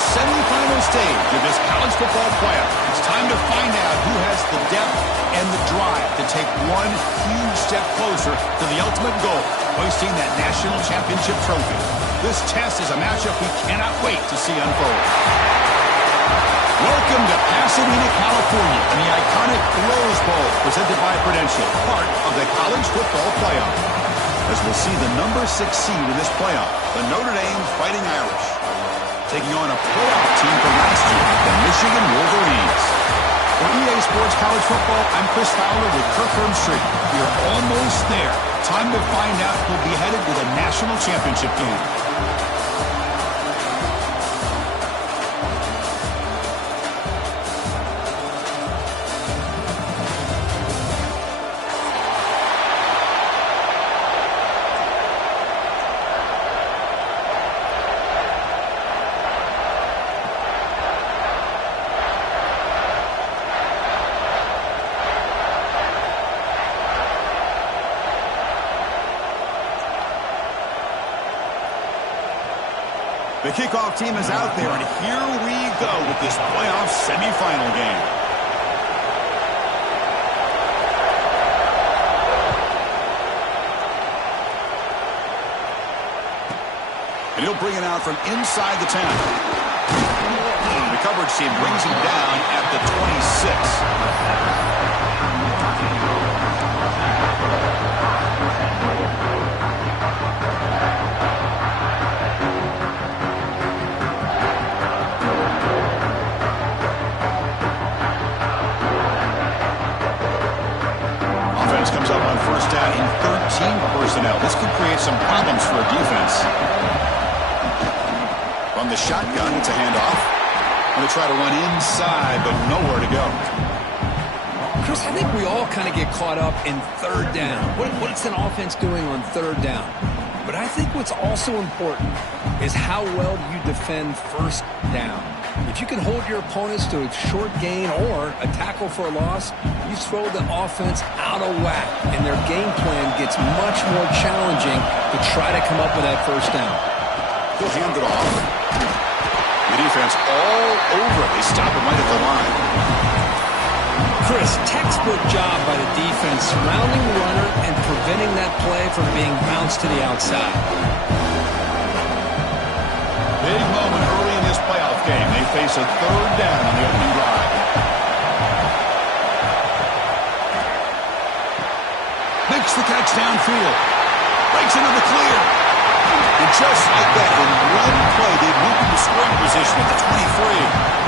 semifinal stage of this college football playoff. It's time to find out who has the depth and the drive to take one huge step closer to the ultimate goal, hoisting that national championship trophy. This test is a matchup we cannot wait to see unfold. Welcome to Pasadena, California, and the iconic Rose Bowl, presented by Prudential, part of the college football playoff. As we'll see the number 6 seed in this playoff, the Notre Dame Fighting Irish, taking on a playoff team from last year, the Michigan Wolverines. For EA Sports College Football, I'm Chris Fowler with Kirk Herbstreit. We are almost there. Time to find out who'll be headed to the national championship game. The kickoff team is out there, and here we go with this playoff semifinal game. And he'll bring it out from inside the 10. The coverage team brings him down at the 26. Comes up on first down in 13 personnel. This could create some problems for a defense. From the shotgun, it's a handoff. Going to try to run inside, but nowhere to go. Chris, I think we all kind of get caught up in third down. What's an offense doing on third down? But I think what's also important is how well you defend first down. If you can hold your opponents to a short gain or a tackle for a loss, you throw the offense out of whack, and their game plan gets much more challenging to try to come up with that first down. He'll hand it off. The defense all over. They stop him right at the line. Chris, textbook job by the defense surrounding the runner and preventing that play from being bounced to the outside. Big moment early in this playoff game. They face a third down on the opening drive. Makes the catch downfield. Breaks into the clear. And just like that, in one play, they move into scoring position at the 23.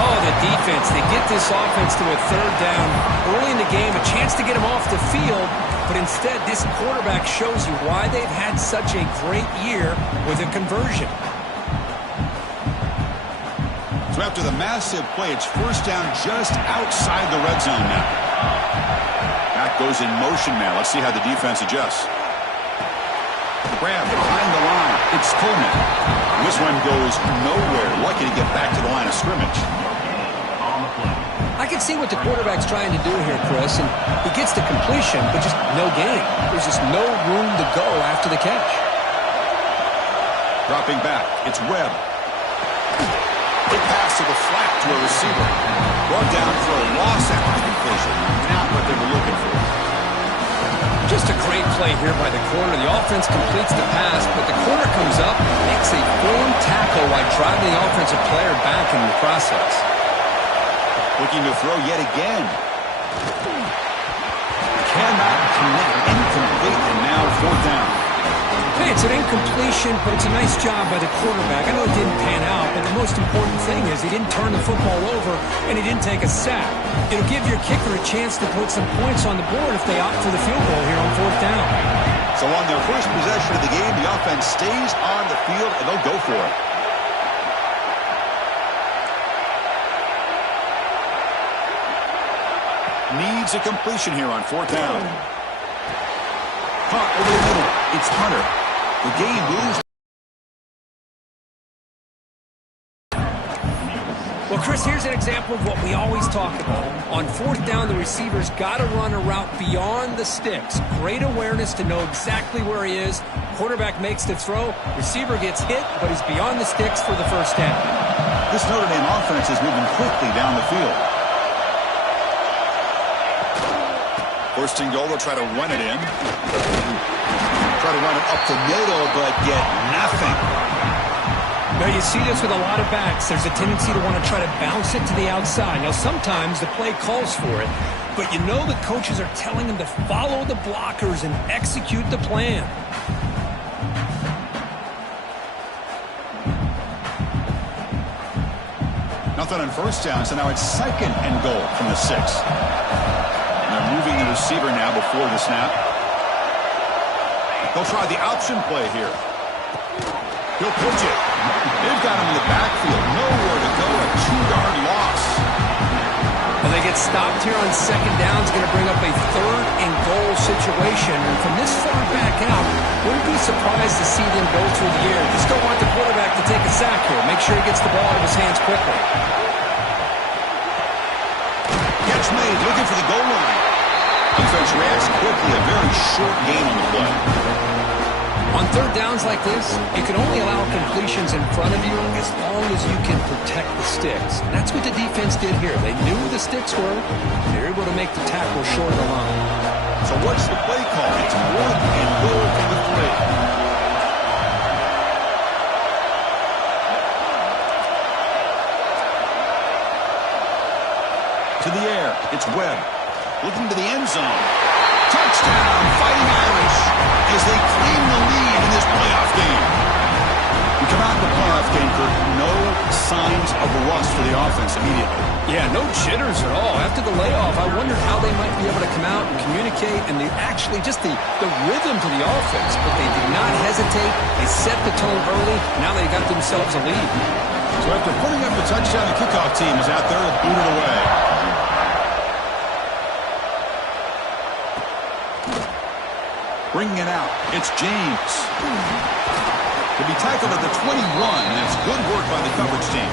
Oh, the defense. They get this offense to a third down early in the game, a chance to get him off the field. But instead, this quarterback shows you why they've had such a great year with a conversion. So after the massive play, it's first down just outside the red zone now. That goes in motion now. Let's see how the defense adjusts. Grab behind the line. It's Coleman. And this one goes nowhere. Lucky to get back to the line of scrimmage. I can see what the quarterback's trying to do here, Chris, and he gets the completion, but just no gain. There's just no room to go after the catch. Dropping back, it's Webb. Quick pass to the flat to a receiver. Brought down for a loss after the completion. Not what they were looking for. Just a great play here by the corner. The offense completes the pass, but the corner comes up, makes a firm tackle while driving the offensive player back in the process. Looking to throw yet again. Cannot connect. Incomplete, and now fourth down. Hey, it's an incompletion, but it's a nice job by the quarterback. I know it didn't pan out, but the most important thing is he didn't turn the football over and he didn't take a sack. It'll give your kicker a chance to put some points on the board if they opt for the field goal here on fourth down. So on their first possession of the game, the offense stays on the field and they'll go for it. Needs a completion here on fourth down. Caught over the middle. It's Hunter. The game moves. Well, Well, Chris, here's an example of what we always talk about. On fourth down, the receiver's got to run a route beyond the sticks. Great awareness to know exactly where he is. Quarterback makes the throw. Receiver gets hit, but he's beyond the sticks for the first down. This Notre Dame offense is moving quickly down the field. First and goal, they'll try to run it in. Try to run it up the middle, but get nothing. Now, you see this with a lot of backs. There's a tendency to want to try to bounce it to the outside. Now, sometimes the play calls for it, but you know the coaches are telling them to follow the blockers and execute the plan. Nothing on first down, so now it's second and goal from the 6. And they're moving the receiver now before the snap. They'll try the option play here. He'll pitch it. They've got him in the backfield. Nowhere to go. A 2-yard loss. Well, they get stopped here on second down. It's going to bring up a third and goal situation. And from this far back out, wouldn't be surprised to see them go through the air. Just don't want the quarterback to take a sack here. Make sure he gets the ball out of his hands quickly. Catch made. Looking for the goal line. Defense reacts quickly. A very short gain on the play. On third downs like this, you can only allow completions in front of you as long as you can protect the sticks. And that's what the defense did here. They knew where the sticks were. They were able to make the tackle short of the line. So what's the play call? It's 4th and goal from the 3. To the air. It's Webb. Looking to the end zone. Touchdown, Fighting Irish, as they claim the lead in this playoff game. We come out in the playoff game, Kurt, no signs of a rust for the offense immediately. Yeah, no jitters at all. After the layoff, I wondered how they might be able to come out and communicate, and actually just the rhythm to the offense. But they did not hesitate. They set the tone early. Now they got themselves a lead. So after putting up the touchdown, the kickoff team is out there to boot it away. Bringing it out, it's James. He'll be tackled at the 21, and it's good work by the coverage team.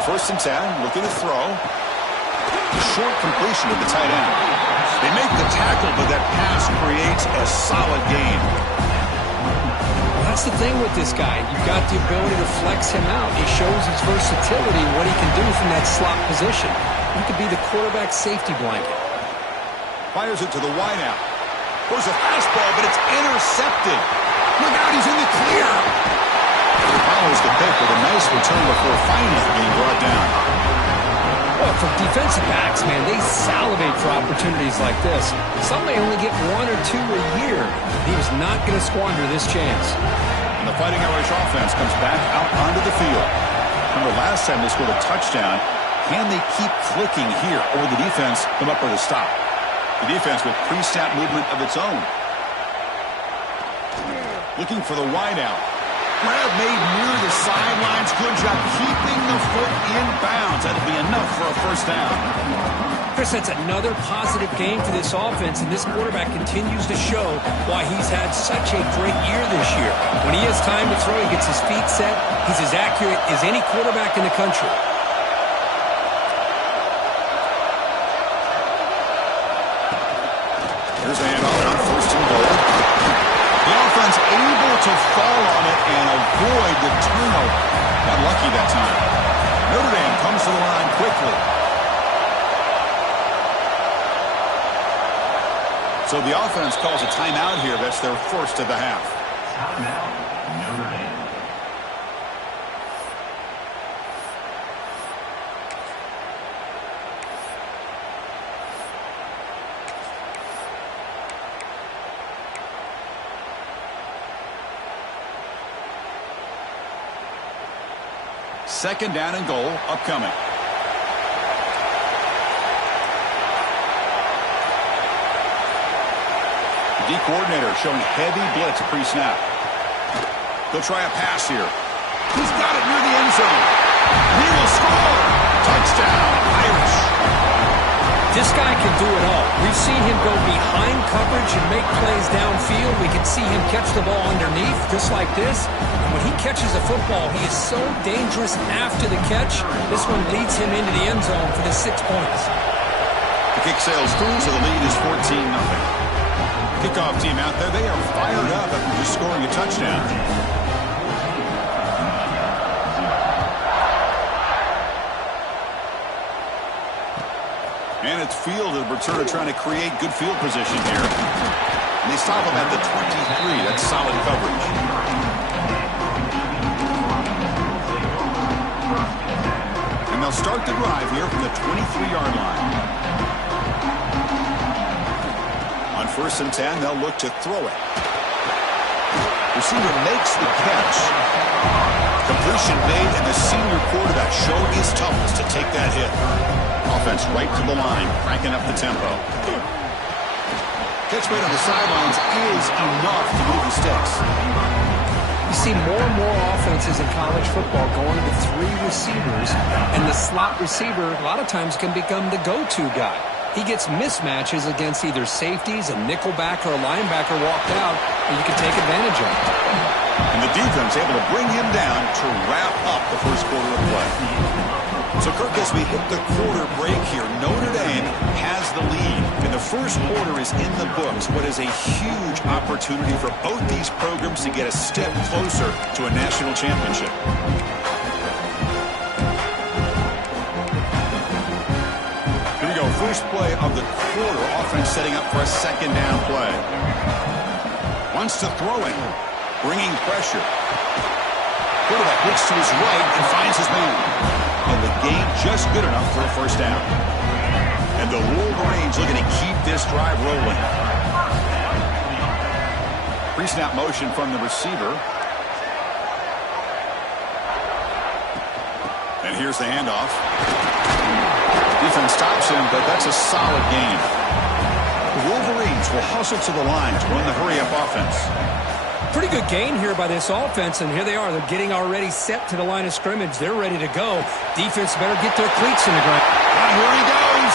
First and 10, looking to throw. Short completion to the tight end. They make the tackle, but that pass creates a solid gain. Well, that's the thing with this guy. You've got the ability to flex him out. He shows his versatility, what he can do from that slot position. He could be the quarterback safety blanket. Fires it to the wideout. There's a fastball, but it's intercepted. Look out, he's in the clear. Follows the pick with a nice return before finally being brought down. Well, for defensive backs, man, they salivate for opportunities like this. Some may only get 1 or 2 a year. He was not going to squander this chance. And the Fighting Irish offense comes back out onto the field. Remember, last time they scored a touchdown. Can they keep clicking here, or will the defense come up with a stop? The defense with pre-snap movement of its own. Looking for the wideout. Grab made near the sidelines. Good job keeping the foot in bounds. That'll be enough for a first down. Chris, that's another positive game for this offense, and this quarterback continues to show why he's had such a great year this year. When he has time to throw, he gets his feet set. He's as accurate as any quarterback in the country. Here's a handoff on first and goal. The offense able to fall on it and avoid the turnover. Got lucky that time. Notre Dame comes to the line quickly. So the offense calls a timeout here. That's their first of the half. Timeout, Notre Dame. Second down and goal upcoming. D coordinator showing heavy blitz pre-snap. They'll try a pass here. He's got it near the end zone. He will score. Touchdown, Irish. This guy can do it all. We've seen him go behind coverage and make plays downfield. We can see him catch the ball underneath, just like this. And when he catches a football, he is so dangerous after the catch. This one leads him into the end zone for the 6 points. The kick sails through, so the lead is 14-0. Kickoff team out there, they are fired up after just scoring a touchdown. And it's field and returner trying to create good field position here. And they stop him at the 23. That's solid coverage. And they'll start the drive here from the 23-yard line. On 1st and 10, they'll look to throw it. Receiver makes the catch. Completion made, and the senior quarterback showing his toughness to take that hit. Offense right to the line, cranking up the tempo. Catch made on the sidelines is enough to move the sticks. You see more and more offenses in college football going to 3 receivers, and the slot receiver a lot of times can become the go-to guy. He gets mismatches against either safeties, a nickelback, or a linebacker walked out, and you can take advantage of it. And the defense able to bring him down to wrap up the first quarter of play. So, Kirk, as we hit the quarter break here, Notre Dame has the lead. And the first quarter is in the books. What is a huge opportunity for both these programs to get a step closer to a national championship. Here we go. First play of the quarter. Offense setting up for a 2nd down play. Wants to throw it. Bringing pressure. Quarterback looks to his right and finds his man. And the gain just good enough for a 1st down. And the Wolverines looking to keep this drive rolling. Pre-snap motion from the receiver. And here's the handoff. Defense stops him, but that's a solid gain. The Wolverines will hustle to the line to run the hurry-up offense. Pretty good gain here by this offense, and here they are. They're getting already set to the line of scrimmage. They're ready to go. Defense better get their cleats in the ground. And here he goes.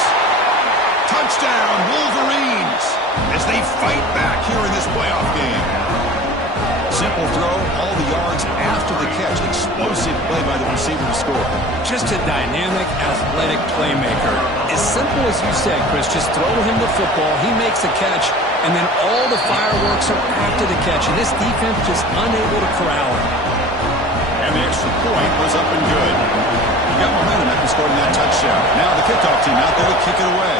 Touchdown, Wolverines, as they fight back here in this playoff game. Simple throw, all the yards after the catch. Explosive play by the receiver to score. Just a dynamic, athletic playmaker. As simple as you said, Chris, just throw him the football. He makes the catch, and then all the fireworks are after the catch. And this defense just unable to corral him. And the extra point was up and good. You got momentum after scoring that touchdown. Now the kickoff team out there to kick it away.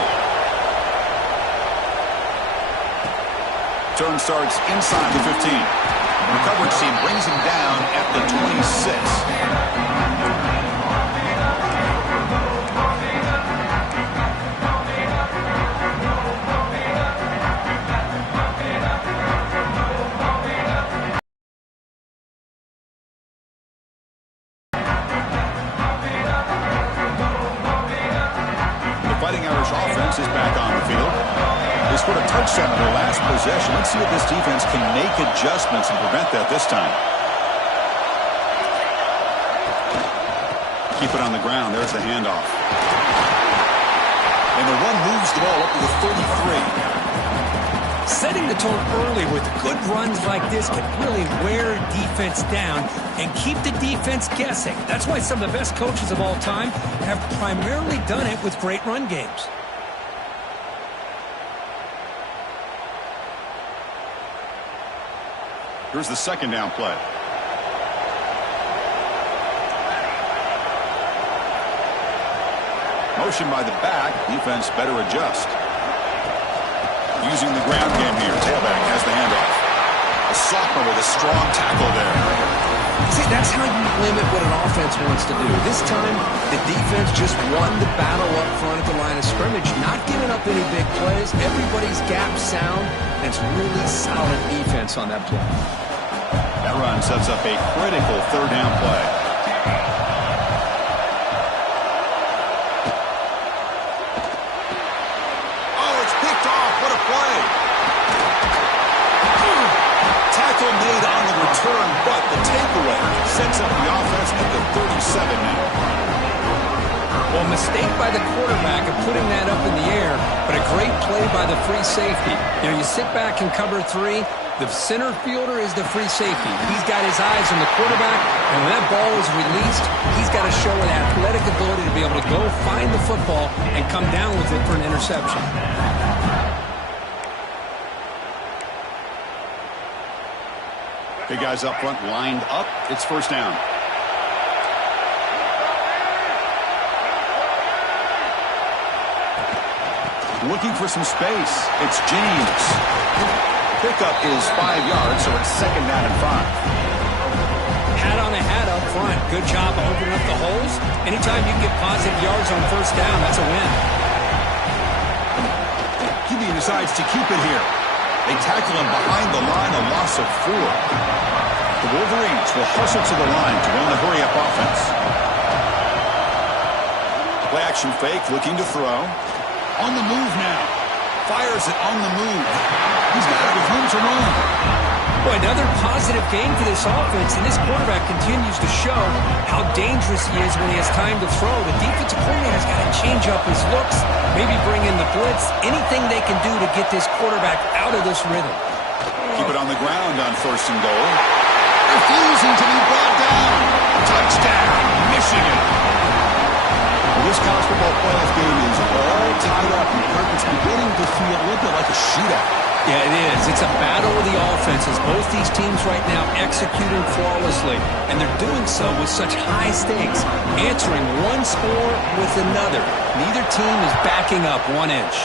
Turn starts inside the 15. The coverage team brings him down at the 26. The Fighting Irish offense is back on the field. They scored a touchdown on their last possession. Let's see if this defense can make adjustments and prevent that this time. Keep it on the ground. There's the handoff. And the run moves the ball up to the 33. Setting the tone early with good runs like this can really wear defense down and keep the defense guessing. That's why some of the best coaches of all time have primarily done it with great run games. Here's the 2nd down play. Motion by the back. Defense better adjust. Using the ground game here. Tailback has the handoff. A sophomore with a strong tackle there. See, that's how you limit what an offense wants to do. This time, the defense just won the battle up front at the line of scrimmage, not giving up any big plays. Everybody's gap sound, and it's really solid defense on that play. That run sets up a critical 3rd down play. Oh, it's picked off. What a play. sets up the offense at the 37 now. Well, mistake by the quarterback of putting that up in the air, but a great play by the free safety. You know, you sit back and cover three. The center fielder is the free safety. He's got his eyes on the quarterback, and when that ball is released, he's got to show an athletic ability to be able to go find the football and come down with it for an interception. Okay, guys up front lined up. It's first down. Looking for some space. It's James. Pickup is 5 yards, so it's second down and 5. Hat on a hat up front. Good job of opening up the holes. Anytime you can get positive yards on first down, that's a win. QB decides to keep it here. They tackle him behind the line, a loss of 4. The Wolverines will hustle to the line to run the hurry-up offense. Play action fake, looking to throw. On the move now. Fires it on the move. He's got it with room to run. Boy, another positive game for this offense, and this quarterback continues to show how dangerous he is when he has time to throw. The defensive coordinator's got to change up his looks, maybe bring in the blitz, anything they can do to get this quarterback out of this rhythm. Keep it on the ground on first and goal. Refusing to be brought down. Touchdown, Michigan. This college football playoff game is all tied up. It's beginning to feel a little bit like a shootout. Yeah, it is. It's a battle of the offenses. Both these teams right now executing flawlessly, and they're doing so with such high stakes, answering one score with another. Neither team is backing up 1 inch.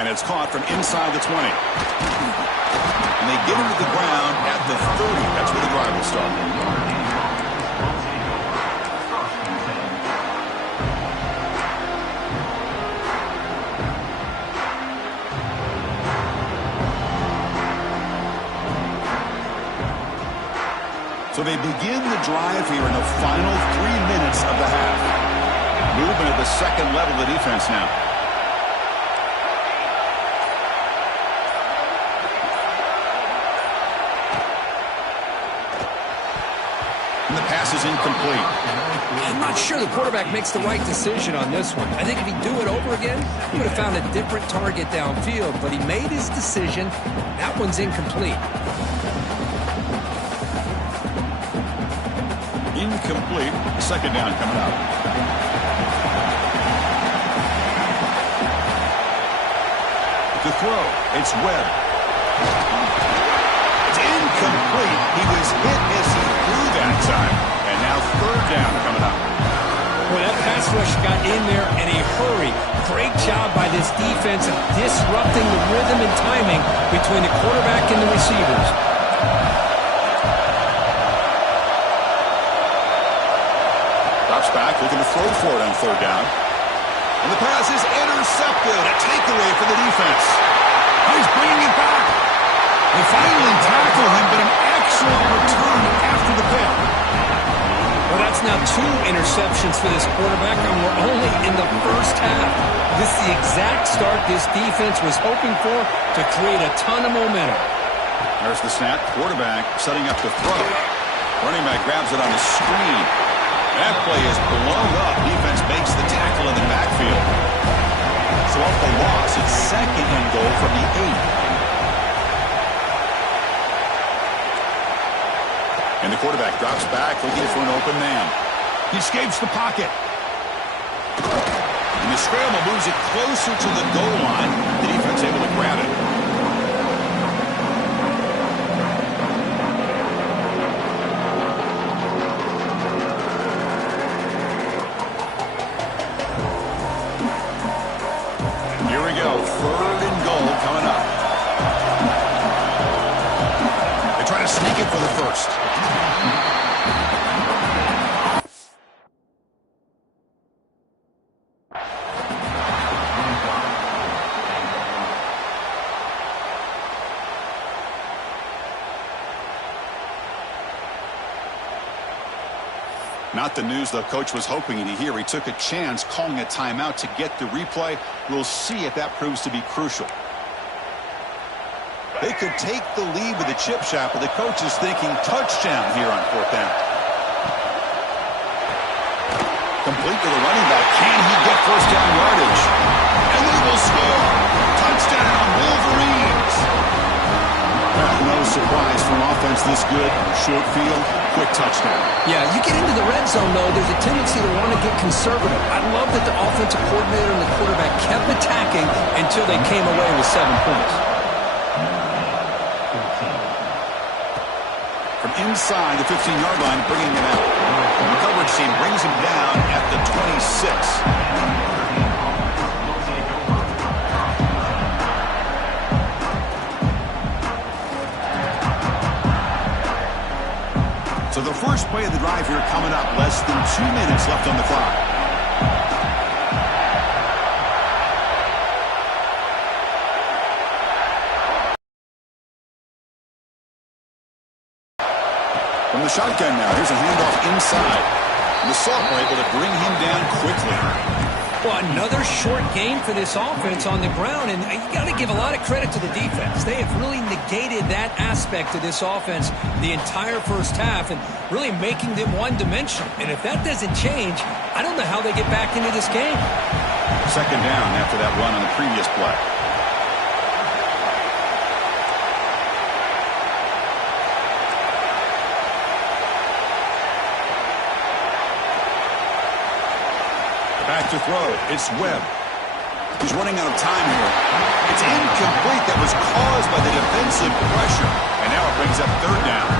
And it's caught from inside the 20. And they get him to the ground at the 30. That's where the drive will start. So they begin the drive here in the final 3 minutes of the half. Movement at the second level of the defense now. And the pass is incomplete. I'm not sure the quarterback makes the right decision on this one. I think if he'd do it over again, he would have found a different target downfield. But he made his decision. That one's incomplete. Incomplete. Second down coming up. To throw, it's Webb. It's incomplete. He was hit as he threw that time. And now third down coming up. Well, that pass rush got in there in a hurry. Great job by this defense of disrupting the rhythm and timing between the quarterback and the receivers. Back, looking to throw for it on third down. And the pass is intercepted. A takeaway for the defense. Oh, he's bringing it back. They finally tackle him, but an excellent return after the pick. Well, that's now 2 interceptions for this quarterback, and we're only in the first half. This is the exact start this defense was hoping for to create a ton of momentum. There's the snap. Quarterback setting up to throw. Running back grabs it on the screen. That play is blown up. Defense makes the tackle in the backfield. So off the loss, it's second and goal from the 8. And the quarterback drops back, looking for an open man. He escapes the pocket. And the scramble moves it closer to the goal line. The defense able to grab it. Third and goal coming up. They try to sneak it for the first. Not the news the coach was hoping to hear. He took a chance calling a timeout to get the replay. We'll see if that proves to be crucial. They could take the lead with the chip shot, but the coach is thinking touchdown here on 4th down. Complete to the running back. Can he get first down yardage? And they will score. Touchdown, Wolverines. No surprise from offense this good. Short field, quick touchdown. Yeah, you get into the red zone, though, there's a tendency to want to get conservative. I love that the offensive coordinator and the quarterback kept attacking until they came away with 7 points. From inside the 15-yard line, bringing it out. The coverage team brings him down at the 26. So the first play of the drive here coming up. Less than 2 minutes left on the clock. From the shotgun now, here's a handoff inside. And the Sophomore able to bring him down quickly. Well, another short game for this offense on the ground, and you got to give a lot of credit to the defense. They have really negated that aspect of this offense the entire first half and really making them one-dimensional. And if that doesn't change, I don't know how they get back into this game. Second down after that run on the previous play. Back to throw. It's Webb. He's running out of time here. It's incomplete. That was caused by the defensive pressure. And now it brings up 3rd down.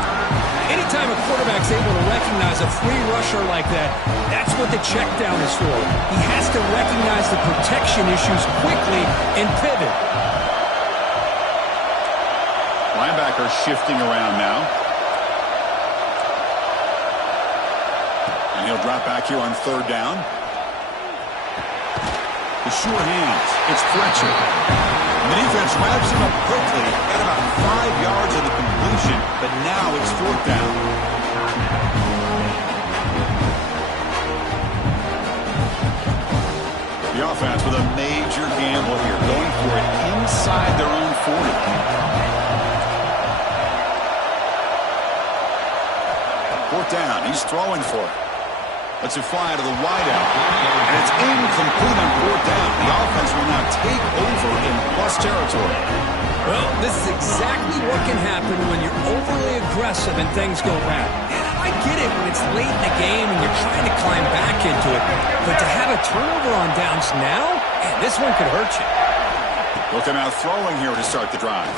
Anytime a quarterback's able to recognize a free rusher like that, that's what the check down is for. He has to recognize the protection issues quickly and pivot. Linebacker shifting around now. And he'll drop back here on 3rd down. The sure hands. It's Fletcher. The defense wraps him up quickly. Got about 5 yards of the completion, but now it's 4th down. The offense with a major gamble here, going for it inside their own 40. 4th down. He's throwing for it. Lets it fly to the wideout. And it's incomplete on 4th down. The offense will now take over in plus territory. Well, this is exactly what can happen when you're overly aggressive and things go bad. And I get it when it's late in the game and you're trying to climb back into it. But to have a turnover on downs now, man, this one could hurt you. Looking out throwing here to start the drive.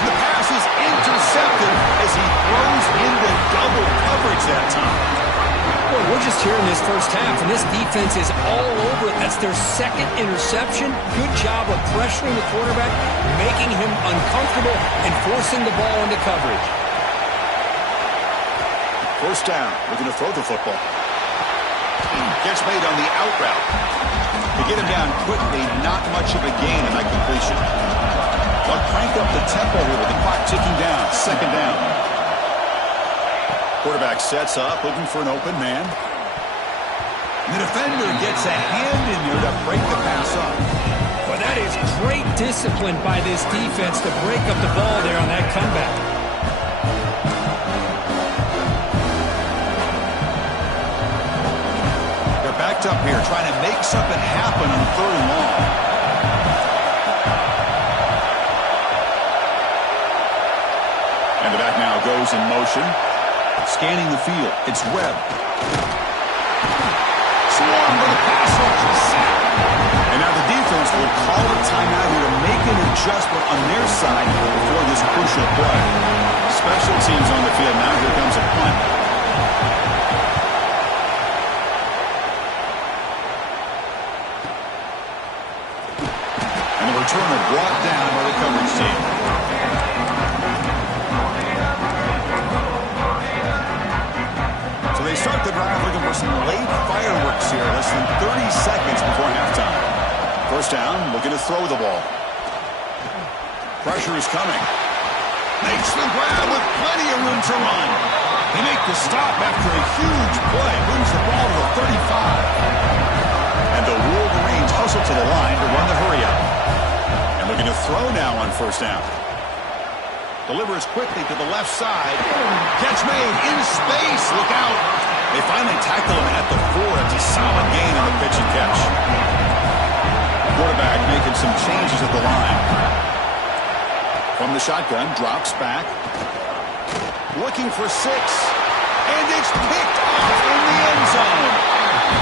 The pass is intercepted as he throws into double coverage that time. Well, we're just here in this first half, and this defense is all over it. That's their 2nd interception. Good job of pressuring the quarterback, making him uncomfortable, and forcing the ball into coverage. First down, looking to throw the football. Gets made on the out route. To get him down quickly, not much of a gain in that completion. But crank up the tempo here with the clock ticking down. 2nd down. Quarterback sets up, looking for an open man. And the defender gets a hand in there to break the pass up. Well, that is great discipline by this defense to break up the ball there on that comeback. They're backed up here, trying to make something happen on 3rd and long. And the back now goes in motion. Scanning the field. It's Webb. Swarm for the pass rush. And now the defense will call a timeout here to make an adjustment on their side before this crucial play. Special teams on the field. Now here comes a punt. And the returner brought down by the coverage team. They start the drive looking for some late fireworks here. Less than 30 seconds before halftime. First down, looking to throw the ball. Pressure is coming. Makes the grab with plenty of room to run. They make the stop after a huge play. Moves the ball to the 35. And the Wolverines hustle to the line to run the hurry up. And Looking to throw now on first down. Delivers quickly to the left side. Catch made in space. Look out. They finally tackle him at the 4. It's a solid gain on the pitch and catch. Quarterback making some changes at the line. From the shotgun, drops back. Looking for 6. And it's picked off in the end zone.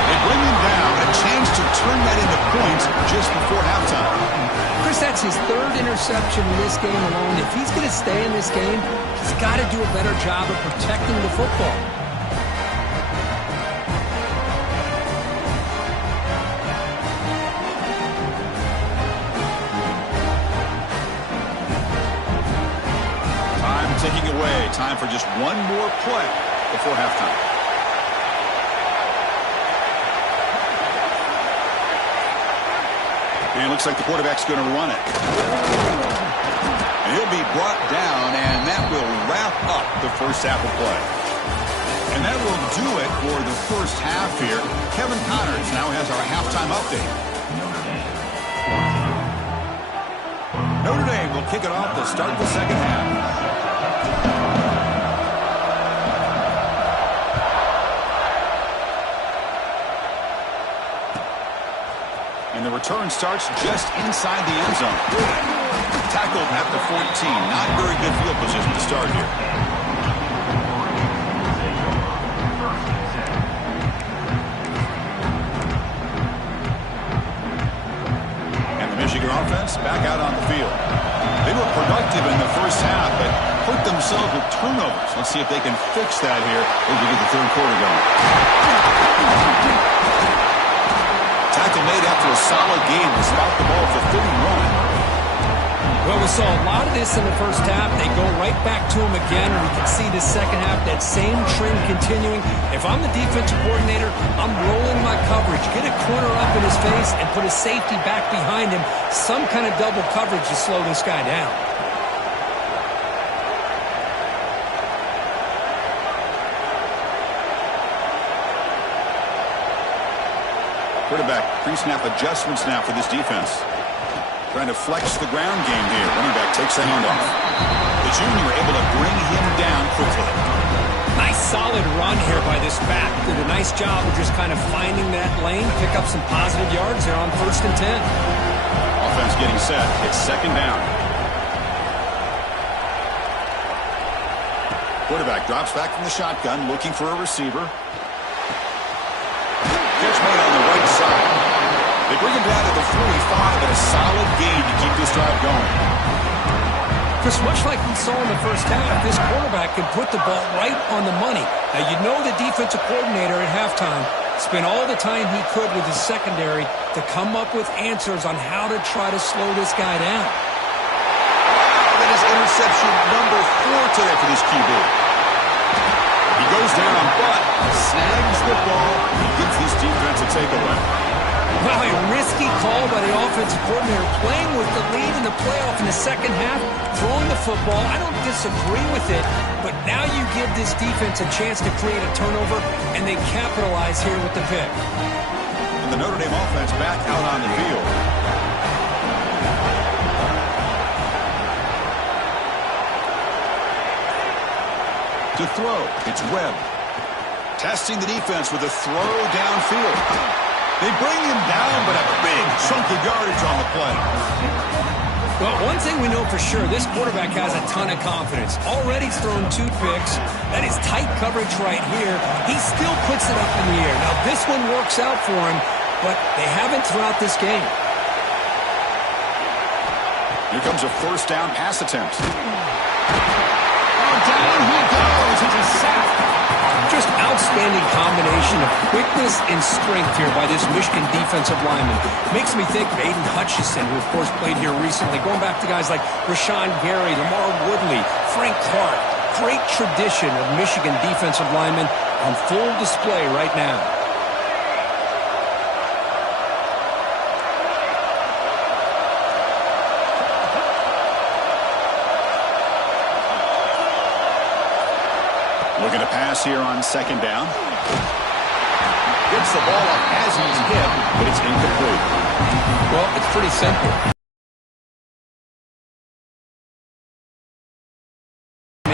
They bring him down. A chance to turn that into points just before halftime. Chris, that's his 3rd interception in this game alone. If he's going to stay in this game, he's got to do a better job of protecting the football. Time ticking away. Time for just one more play before halftime. And it looks like the quarterback's going to run it. And he'll be brought down, and that will wrap up the first half of play. And that will do it for the first half here. Kevin Connors now has our halftime update. Notre Dame will kick it off to start the second half. And the return starts just inside the end zone. Tackled at the 14. Not very good field position to start here. And the Michigan offense back out on the field. They were productive in the first half, but hurt themselves with turnovers. Let's see if they can fix that here as we get the third quarter going. Tackle made after a solid game to stop the ball for 31. Well, we saw a lot of this in the first half. They go right back to him again, and we can see the second half, that same trend continuing. If I'm the defensive coordinator, I'm rolling my coverage. Get a corner up in his face and put a safety back behind him. Some kind of double coverage to slow this guy down. Quarterback pre-snap adjustments now for this defense. Trying to flex the ground game here. Running back takes the handoff. The junior able to bring him down quickly. Nice solid run here by this back. Did a nice job of just kind of finding that lane, pick up some positive yards here on 1st and 10. Offense getting set. It's second down. Quarterback drops back from the shotgun, looking for a receiver. Catch made on the right side. They bring him down to the 45, and a solid gain to keep this drive going. Chris, much like we saw in the first half, this quarterback can put the ball right on the money. Now, you know the defensive coordinator at halftime spent all the time he could with his secondary to come up with answers on how to try to slow this guy down. That is interception number 4 today for this QB. He goes down, but snags the ball and gives this defense a takeaway. Wow, a risky call by the offensive coordinator, playing with the lead in the playoff in the second half, throwing the football. I don't disagree with it, but now you give this defense a chance to create a turnover, and they capitalize here with the pick. And the Notre Dame offense back out on the field. To throw, it's Webb. Testing the defense with a throw downfield. They bring him down, but a big chunk of yardage on the play. Well, one thing we know for sure, this quarterback has a ton of confidence. Already he's thrown 2 picks. That is tight coverage right here. He still puts it up in the air. Now, this one works out for him, but they haven't throughout this game. Here comes a first down pass attempt. Down he goes. It's a sack. Just outstanding combination of quickness and strength here by this Michigan defensive lineman. Makes me think of Aiden Hutchinson, who, of course, played here recently. Going back to guys like Rashawn Gary, Lamar Woodley, Frank Clark. Great tradition of Michigan defensive linemen on full display right now. Looking to pass here on second down. Gets the ball up as he's hit, but it's incomplete. Well, it's pretty simple.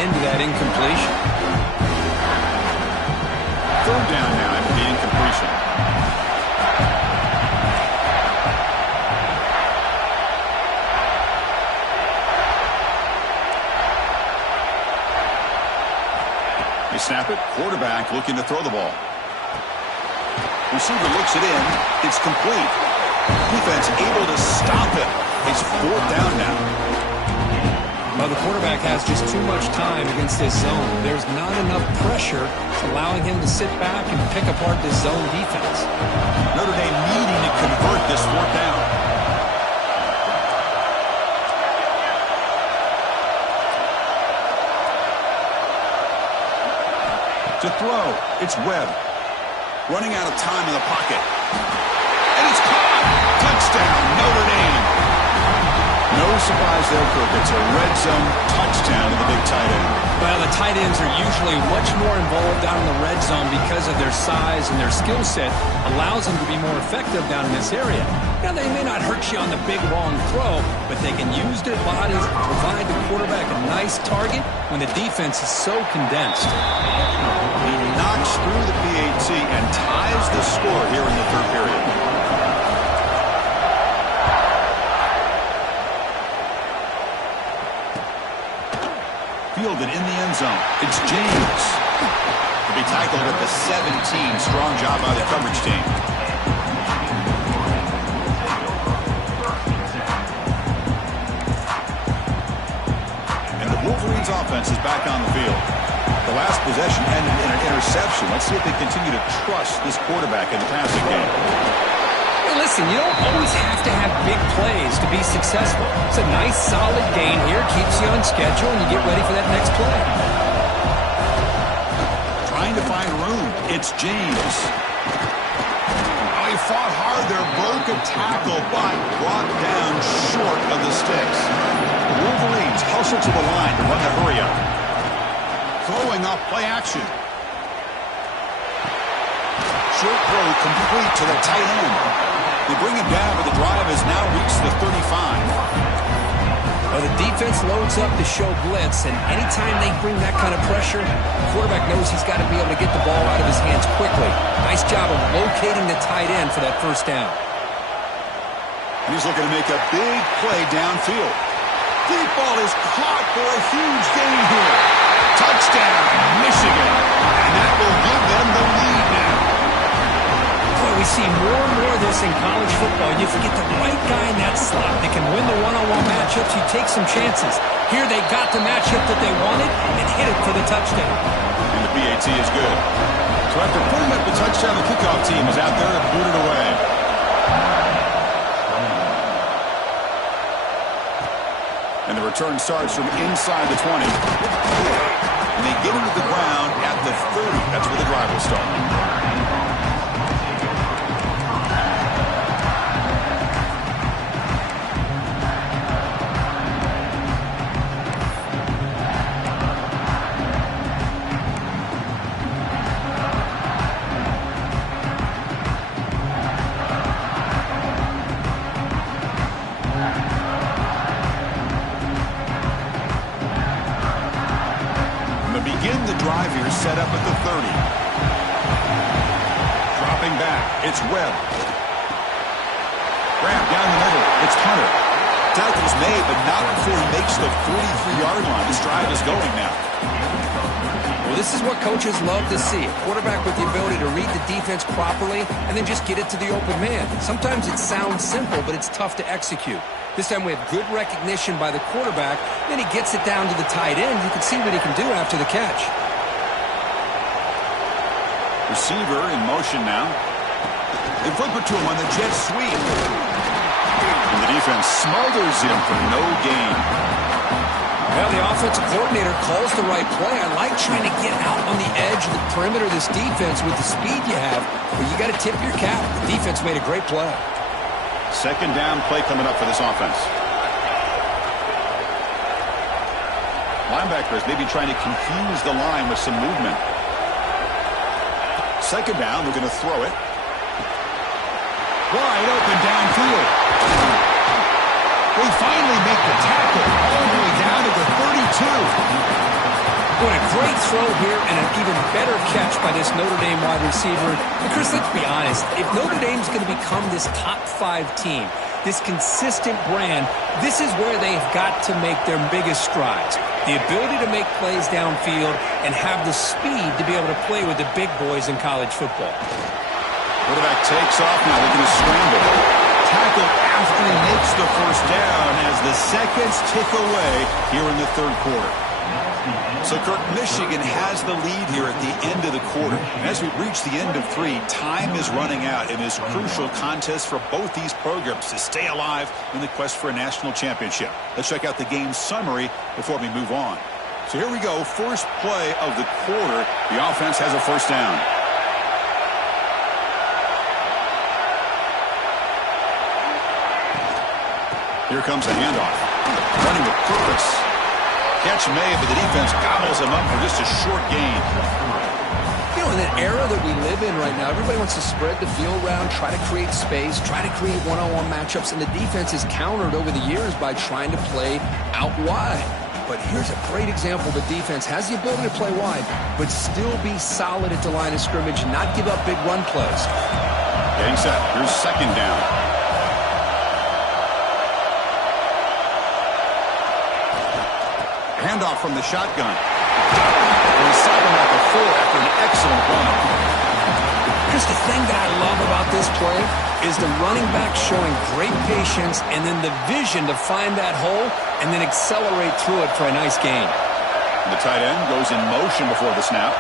into that incompletion. Third down now after the incompletion. They snap it. Quarterback looking to throw the ball. Receiver looks it in. It's complete. Defense able to stop it. It's fourth down now. Well, the quarterback has just too much time against this zone. There's not enough pressure allowing him to sit back and pick apart this zone defense. Notre Dame needing to convert this fourth down. To throw, it's Webb. Running out of time in the pocket. And it's caught! Touchdown, Notre Dame! No surprise there, Kirk. It's a red zone touchdown to the big tight end. Well, the tight ends are usually much more involved down in the red zone because of their size and their skill set allows them to be more effective down in this area. Now, they may not hurt you on the big, long throw, but they can use their bodies to provide the quarterback a nice target when the defense is so condensed. He knocks through the PAT and ties the score here in the third period. Fielded in the end zone. It's James. To be tackled at the 17. Strong job by the coverage team. And the Wolverines offense is back on the field. The last possession ended in an interception. Let's see if they continue to trust this quarterback in the passing game. Hey, listen, you don't always have to have big plays to be successful. It's a nice, solid gain here. Keeps you on schedule, and you get ready for that next play. Trying to find room. It's James. Oh, he fought hard there. Broke a tackle, but brought down short of the sticks. The Wolverines hustle to the line to run the hurry up. Throwing off play action. Short throw complete to the tight end. They bring him down, but the drive has now reached the 35. Well, the defense loads up to show blitz, and anytime they bring that kind of pressure, the quarterback knows he's got to be able to get the ball out of his hands quickly. Nice job of locating the tight end for that first down. And he's looking to make a big play downfield. Deep ball is caught for a huge gain here. Touchdown, Michigan. And that will give them the lead now. Boy, we see more and more of this in college football. You get the right guy in that slot. They can win the one-on-one matchups. You take some chances. Here they got the matchup that they wanted and hit it for the touchdown. And the PAT is good. So after putting up the touchdown, the kickoff team is out there to boot it away. And the return starts from inside the 20. And they get into the ground at the 30. That's where the drive will start. Set up at the 30. Dropping back. It's Webb. Grab down the middle. It's Hunter. Tackle's made, but not before he makes the 43-yard line. This drive is going now. Well, this is what coaches love to see. A quarterback with the ability to read the defense properly and then just get it to the open man. Sometimes it sounds simple, but it's tough to execute. This time we have good recognition by the quarterback. Then he gets it down to the tight end. You can see what he can do after the catch. Receiver in motion now. They flip it to him on the jet sweep. And the defense smothers him for no gain. Well, the offensive coordinator calls the right play. I like trying to get out on the edge of the perimeter of this defense with the speed you have, but you got to tip your cap. The defense made a great play. Second down play coming up for this offense. Linebackers maybe trying to confuse the line with some movement. Second down, they're going to throw it. Wide open downfield. They finally make the tackle all the way down to the 32. Doing a great throw here and an even better catch by this Notre Dame wide receiver. And Chris, let's be honest. If Notre Dame's going to become this top 5 team, this consistent brand, this is where they've got to make their biggest strides. The ability to make plays downfield and have the speed to be able to play with the big boys in college football. Quarterback takes off now, looking to scramble. Tackle after he makes the first down as the seconds tick away here in the third quarter. So, Kirk, Michigan has the lead here at the end of the quarter. And as we reach the end of 3, time is running out in this crucial contest for both these programs to stay alive in the quest for a national championship. Let's check out the game summary before we move on. So here we go, first play of the quarter. The offense has a first down. Here comes the handoff. Running with purpose. Catch made, but the defense gobbles him up for just a short gain. You know, in the era that we live in right now, everybody wants to spread the field around, try to create space, try to create one-on-one matchups, and the defense is countered over the years by trying to play out wide. But here's a great example. The defense has the ability to play wide, but still be solid at the line of scrimmage, not give up big run plays. Getting set. Here's second down. Handoff from the shotgun. They stop him at the 4 after an excellent run. Just the thing that I love about this play is the running back showing great patience and then the vision to find that hole and then accelerate through it for a nice gain. The tight end goes in motion before the snap.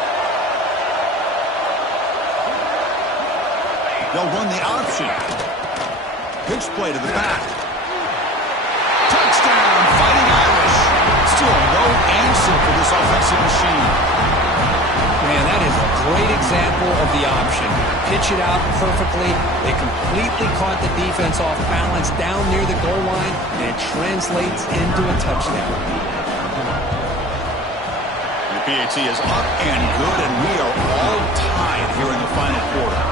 They'll run the option. Pitch play to the back. Touchdown, Fighting Irish. Still no answer for this offensive machine. Man, that is a great example of the option. Pitch it out perfectly. They completely caught the defense off balance down near the goal line, and it translates into a touchdown. The PAT is up and good, and we are all tied here in the final quarter.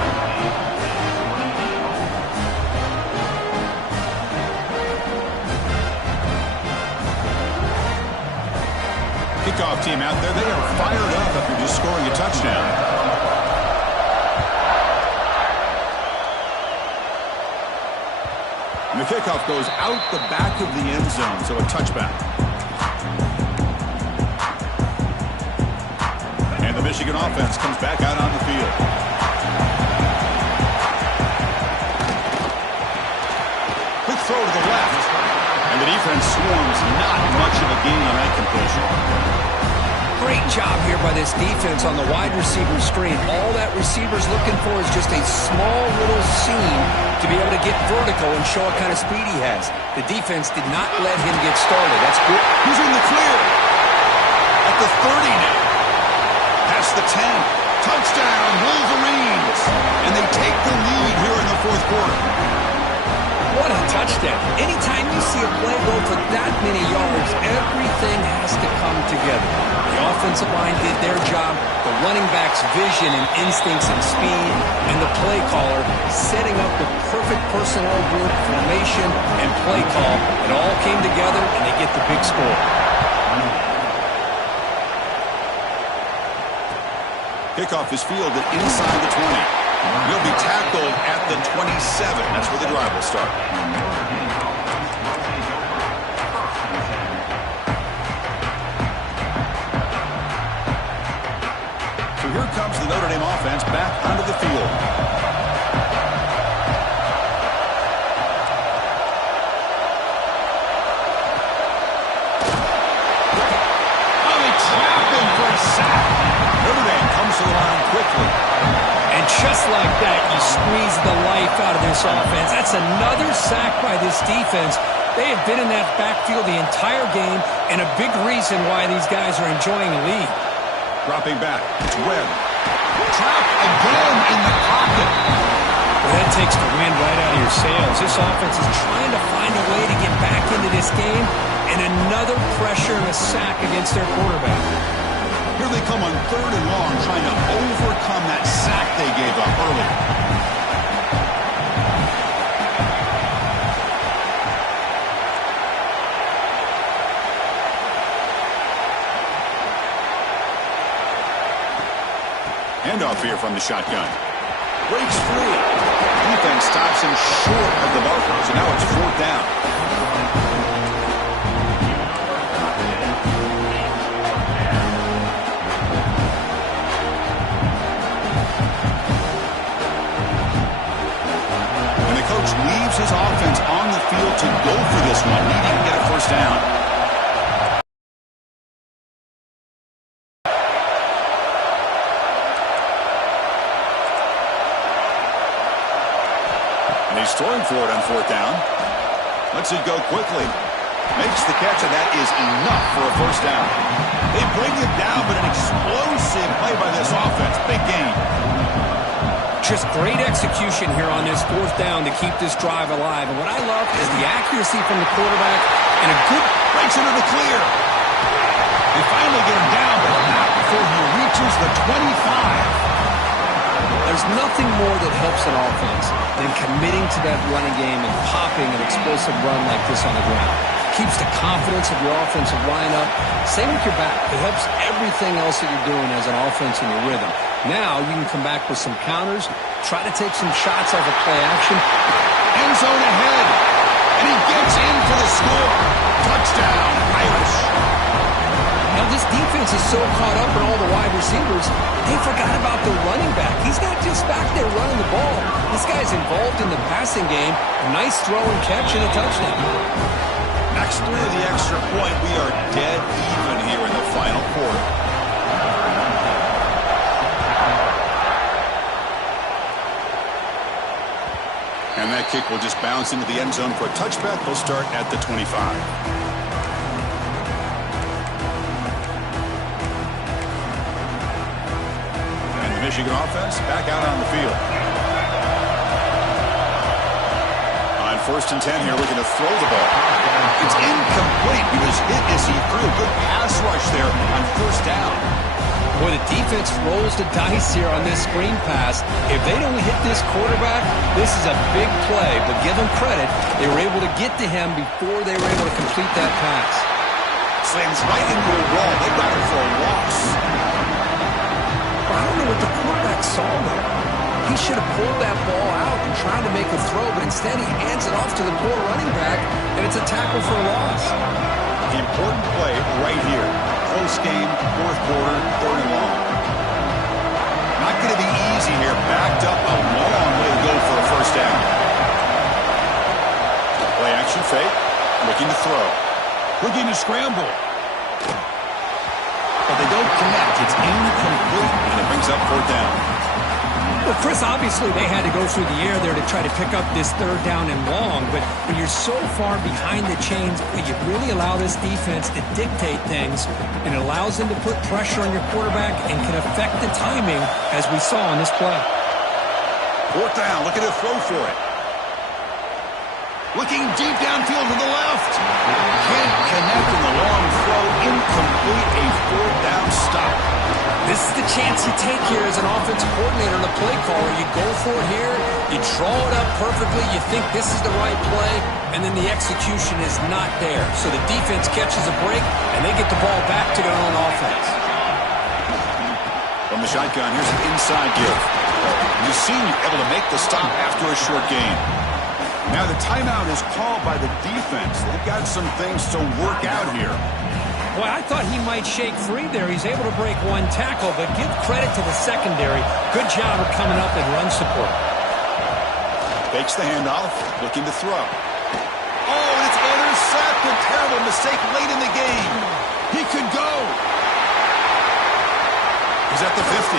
Kickoff team out there, they are fired up after just scoring a touchdown. And the kickoff goes out the back of the end zone, so a touchback. And the Michigan offense comes back out on the field. Quick throw to the left. And the defense swarms, not much of a gain on that completion. Great job here by this defense on the wide receiver screen. All that receiver's looking for is just a small little seam to be able to get vertical and show what kind of speed he has. The defense did not let him get started. That's good. He's in the clear. At the 30 now. Past the 10. Touchdown, Wolverines. And they take the lead here in the fourth quarter. What a touchdown. Anytime you see a play go for that many yards, everything has to come together. The offensive line did their job, the running back's vision and instincts and speed, and the play caller setting up the perfect personnel group, formation, and play call. It all came together, and they get the big score. Kickoff is fielded inside the 20. He'll be tackled at the 27. That's where the drive will start. So here comes the Notre Dame offense back onto the field. Oh, they trap him for a sack. Notre Dame comes to the line quickly. And just like that, you squeeze the life out of this offense. That's another sack by this defense. They have been in that backfield the entire game, and a big reason why these guys are enjoying a lead. Dropping back, it's Webb. Trapped again in the pocket. Well, that takes the wind right out of your sails. This offense is trying to find a way to get back into this game, and another pressure and a sack against their quarterback. Here they come on 3rd and long, trying to overcome that sack they gave up earlier. Handoff here from the shotgun. Breaks free. Defense stops him short of the marker, so now it's 4th down. And the coach leaves his offense on the field to go for this one, needing to get a 1st down. And he's throwing for it on 4th down. Lets it go quickly. Makes the catch, and that is enough for a 1st down. They bring him down, but an explosive play by this offense. Big gain. Just great execution here on this 4th down to keep this drive alive. And what I love is the accuracy from the quarterback and a good breaks into the clear. They finally get him down, but not before he reaches the 25. There's nothing more that helps an offense than committing to that running game and popping an explosive run like this on the ground. Keeps the confidence of your offensive lineup. Same with your back. It helps everything else that you're doing as an offense in your rhythm. Now you can come back with some counters, try to take some shots off of play action. End zone ahead, and he gets in for the score. Touchdown, Irish. Now this defense is so caught up in all the wide receivers, they forgot about the running back. He's not just back there running the ball. This guy's involved in the passing game. A nice throw and catch and a touchdown. Knocks through the extra point. We are dead even here in the final quarter. And that kick will just bounce into the end zone for a touchback. He'll start at the 25. Michigan offense back out on the field. On 1st and 10 here, looking to throw the ball. It's incomplete. He was hit as he threw. Good pass rush there on 1st down. Boy, the defense rolls the dice here on this screen pass. If they don't hit this quarterback, this is a big play. But give them credit, they were able to get to him before they were able to complete that pass. Slams right into a wall. They got him for a loss. I don't know what the quarterback saw there. He should have pulled that ball out and tried to make a throw, but instead he hands it off to the poor running back, and it's a tackle for a loss. The important play right here. Close game, 4th quarter, 3rd and long. Not going to be easy here. Backed up a long way to go for a 1st down. Play action fake. Looking to throw. Looking to scramble. But they don't connect. It's incomplete, and it brings up 4th down. Well, Chris, obviously they had to go through the air there to try to pick up this 3rd down and long, but when you're so far behind the chains, you really allow this defense to dictate things, and it allows them to put pressure on your quarterback and can affect the timing, as we saw on this play. 4th down, looking to throw for it. Looking deep downfield to the left. Can't connect in the long throw. Incomplete, a 4th down stop. This is the chance you take here as an offensive coordinator and a play caller. You go for it here, you draw it up perfectly, you think this is the right play, and then the execution is not there. So the defense catches a break, and they get the ball back to their own offense. From the shotgun, here's an inside give. The senior able to make the stop after a short gain. Now the timeout is called by the defense. They've got some things to work out here. Boy, I thought he might shake free there. He's able to break one tackle, but give credit to the secondary. Good job of coming up and run support. Fakes the handoff, looking to throw. Oh, it's intercepted. Terrible mistake late in the game. He could go. He's at the 50.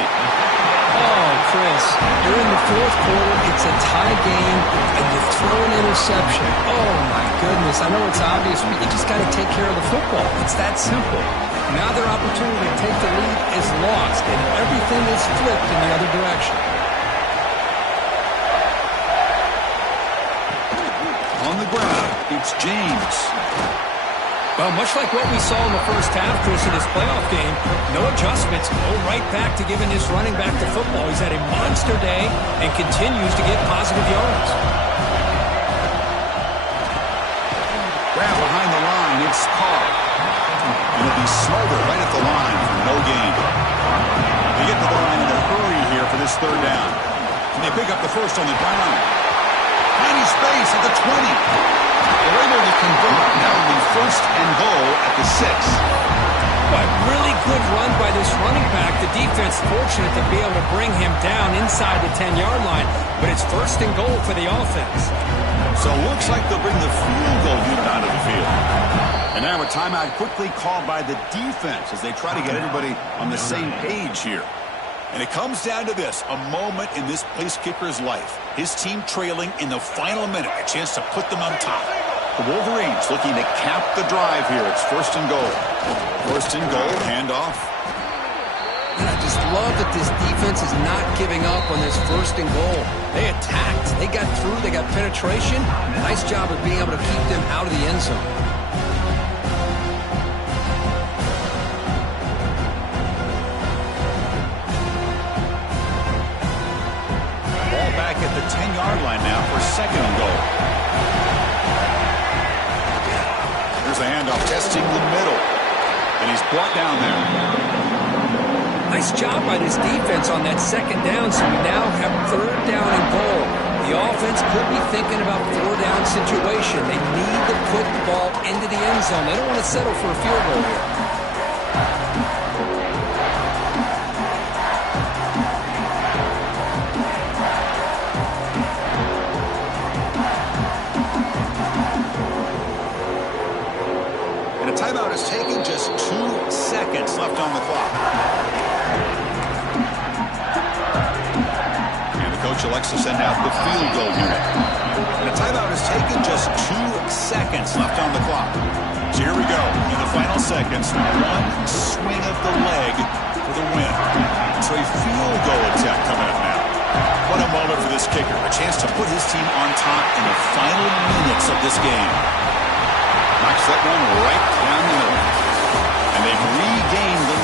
Oh, Chris, you're in the 4th quarter. It's a tie game, and you throw an interception. Oh, my goodness. I know it's obvious, but you just got to take care of the football. It's that simple. Now their opportunity to take the lead is lost, and everything is flipped in the other direction. On the ground, it's James. Well, much like what we saw in the first half, Chris, in this playoff game, no adjustments, go right back to giving this running back the football. He's had a monster day and continues to get positive yards. Grab behind the line, it's Carr. And it'll be Smolder right at the line for no gain. They get to the line in a hurry third down. And they pick up the first on the ground. Tiny space at the 20. They're able to convert. Now it'll be first and goal at the 6. But really good run by this running back. The defense fortunate to be able to bring him down inside the 10-yard line. But it's first and goal for the offense. So it looks like they'll bring the field goal unit out of the field. And now a timeout quickly called by the defense as they try to get everybody on the same page here. And it comes down to this, a moment in this place kicker's life. His team trailing in the final minute, a chance to put them on top. The Wolverines looking to cap the drive here. It's first and goal. First and goal, handoff. And I just love that this defense is not giving up on this first and goal. They attacked. They got through. They got penetration. Nice job of being able to keep them out of the end zone. Ball back at the 10-yard line now for second and goal. Here's a handoff, testing the middle. And he's brought down there. Nice job by this defense on that second down, so we now have third down and goal. The offense could be thinking about four-down situation. They need to put the ball into the end zone. They don't want to settle for a field goal here. Timeout is taken, just 2 seconds left on the clock. And the coach elects to send out the field goal unit. And a timeout is taken, just 2 seconds left on the clock. So here we go, in the final seconds, one swing of the leg for the win. So a field goal attempt coming up now. What a moment for this kicker, a chance to put his team on top in the final minutes of this game. Knocks that one right down the middle. And they've regained the